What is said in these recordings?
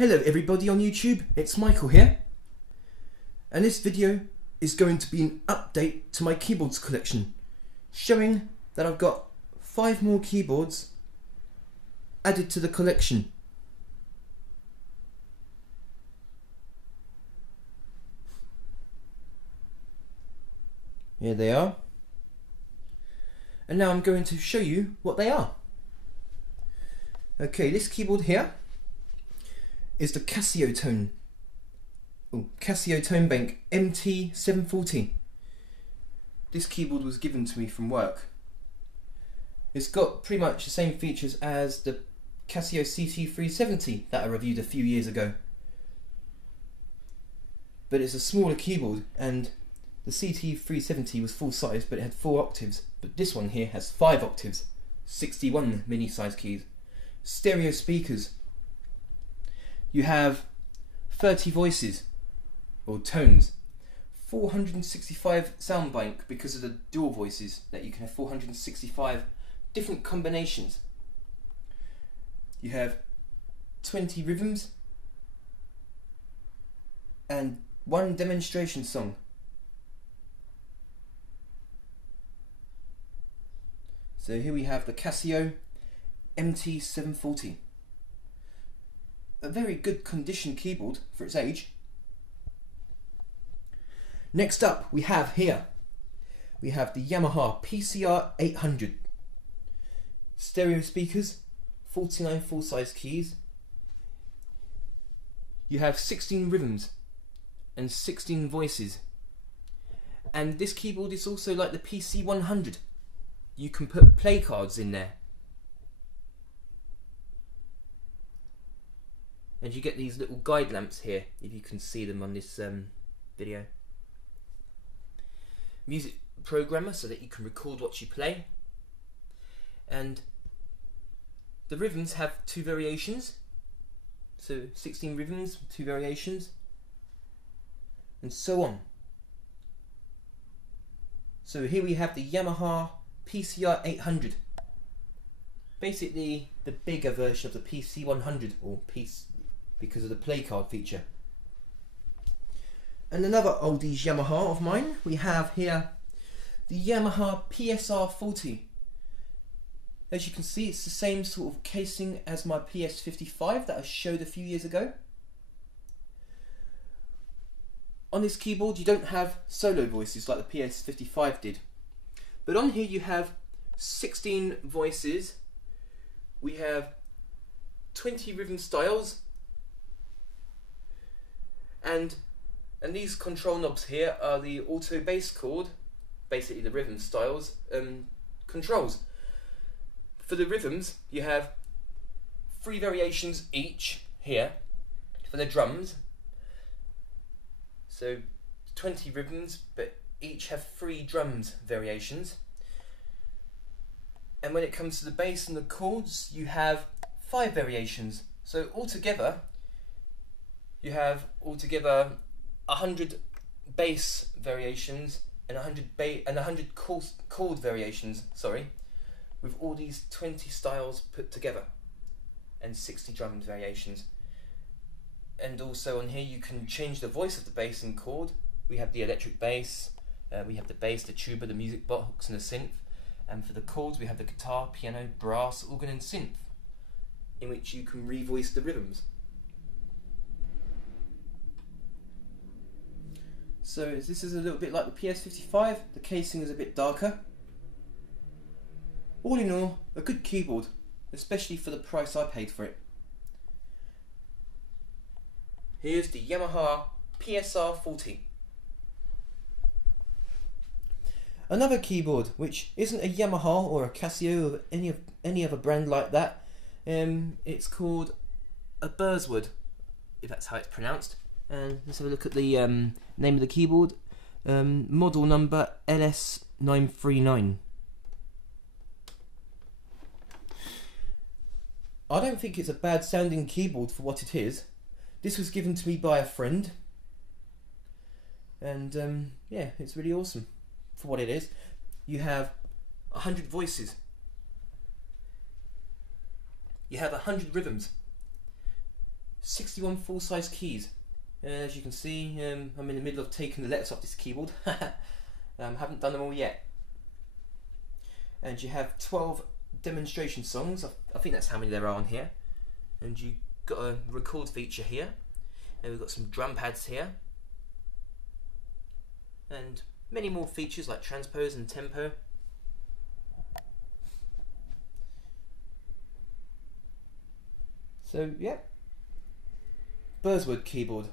Hello everybody on YouTube, it's Michael here, and this video is going to be an update to my keyboards collection, showing that I've got 5 more keyboards added to the collection. Here they are, and now I'm going to show you what they are. Okay, this keyboard here is the Casio Tonebank MT-740. This keyboard was given to me from work. It's got pretty much the same features as the Casio CT-370 that I reviewed a few years ago. But it's a smaller keyboard, and the CT-370 was full size but it had 4 octaves, but this one here has 5 octaves, 61 mini size keys, stereo speakers. You have 30 voices, or tones, 465 sound bank because of the dual voices, that you can have 465 different combinations. You have 20 rhythms and 1 demonstration song. So here we have the Casio MT-740. A very good condition keyboard for its age. Next up we have the Yamaha PCR-800. Stereo speakers, 49 full size keys. You have 16 rhythms and 16 voices. And this keyboard is also like the PC-100. You can put play cards in there. And you get these little guide lamps here, if you can see them on this video. Music programmer, so that you can record what you play. And the rhythms have 2 variations. So 16 rhythms, 2 variations. And so on. So here we have the Yamaha PCR-800. Basically the bigger version of the PC-100, or PC, because of the play card feature. And another oldies Yamaha of mine, we have here the Yamaha PSR-40. As you can see, it's the same sort of casing as my PS-55 that I showed a few years ago. On this keyboard you don't have solo voices like the PS-55 did, but on here you have 16 voices, we have 20 rhythm styles, and these control knobs here are the auto bass chord, basically the rhythm styles controls. For the rhythms you have 3 variations each here for the drums, so 20 rhythms but each have 3 drums variations. And when it comes to the bass and the chords you have 5 variations, so altogether you have 100 bass variations and 100 chord variations, with all these 20 styles put together and 60 drum variations. And also on here you can change the voice of the bass and chord. We have the electric bass, we have the bass, the tuba, the music box and the synth. And for the chords we have the guitar, piano, brass, organ and synth, in which you can revoice the rhythms. So this is a little bit like the PS-55, the casing is a bit darker. All in all, a good keyboard, especially for the price I paid for it. Here's the Yamaha PSR-40. Another keyboard, which isn't a Yamaha or a Casio or any other brand like that, it's called a Burswood, if that's how it's pronounced. And let's have a look at the name of the keyboard. Model number LS-939. I don't think it's a bad sounding keyboard for what it is. This was given to me by a friend, and yeah, it's really awesome for what it is. You have 100 voices. You have 100 rhythms. 61 full-size keys. As you can see, I'm in the middle of taking the letters off this keyboard. Haven't done them all yet. And you have 12 demonstration songs. I think that's how many there are on here. And you've got a record feature here. And we've got some drum pads here. And many more features like transpose and tempo. So yeah, Burswood keyboard,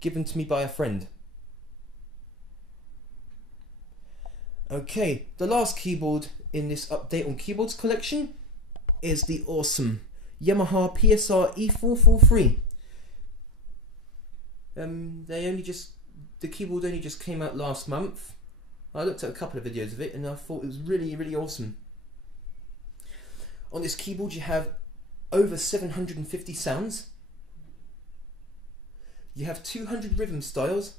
given to me by a friend. Okay, the last keyboard in this update on keyboards collection is the awesome Yamaha PSR-E443. The keyboard only just came out last month. I looked at a couple of videos of it and I thought it was really, really awesome. On this keyboard you have over 750 sounds. You have 200 rhythm styles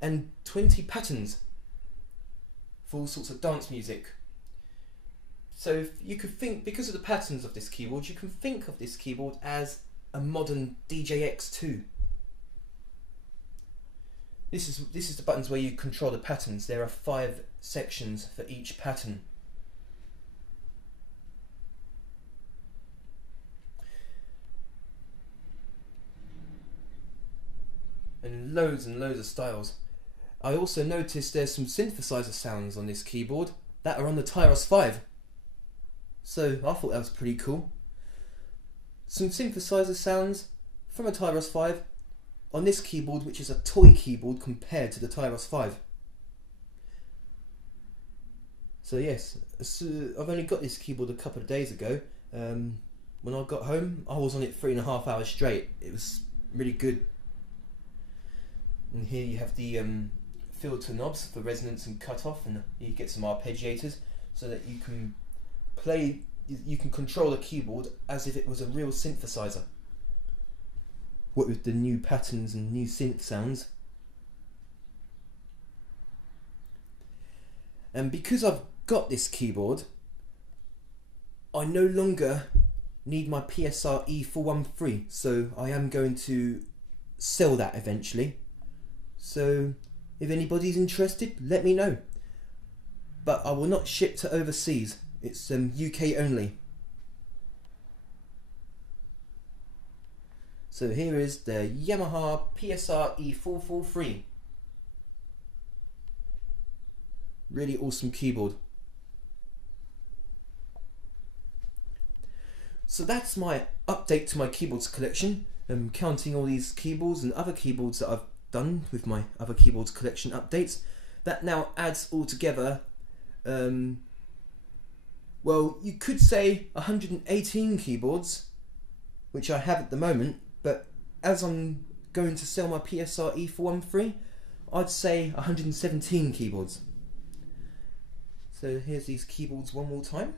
and 20 patterns for all sorts of dance music. So you could think, because of the patterns of this keyboard, you can think of this keyboard as a modern DJX2. This is the buttons where you control the patterns. There are 5 sections for each pattern. And loads of styles. I also noticed there's some synthesizer sounds on this keyboard that are on the Tyros 5. So I thought that was pretty cool. Some synthesizer sounds from a Tyros 5 on this keyboard, which is a toy keyboard compared to the Tyros 5. So yes, I've only got this keyboard a couple of days ago. When I got home, I was on it 3.5 hours straight. It was really good. And here you have the filter knobs for resonance and cutoff, and you get some arpeggiators so that you can play, you can control a keyboard as if it was a real synthesizer. What with the new patterns and new synth sounds. And because I've got this keyboard, I no longer need my PSR-E413, so I am going to sell that eventually. So if anybody's interested, let me know. But I will not ship to overseas. It's UK only. So here is the Yamaha PSR-E443. Really awesome keyboard. So that's my update to my keyboards collection. Counting all these keyboards and other keyboards that I've done with my other keyboards collection updates. That now adds all together, well, you could say 118 keyboards, which I have at the moment, but as I'm going to sell my PSR-E413, I'd say 117 keyboards. So here's these keyboards one more time.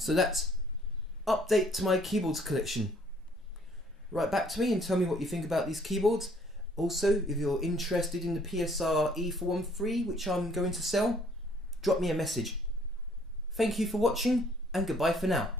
So that's update to my keyboards collection. Write back to me and tell me what you think about these keyboards. Also, if you're interested in the PSR-E413, which I'm going to sell, drop me a message. Thank you for watching, and goodbye for now.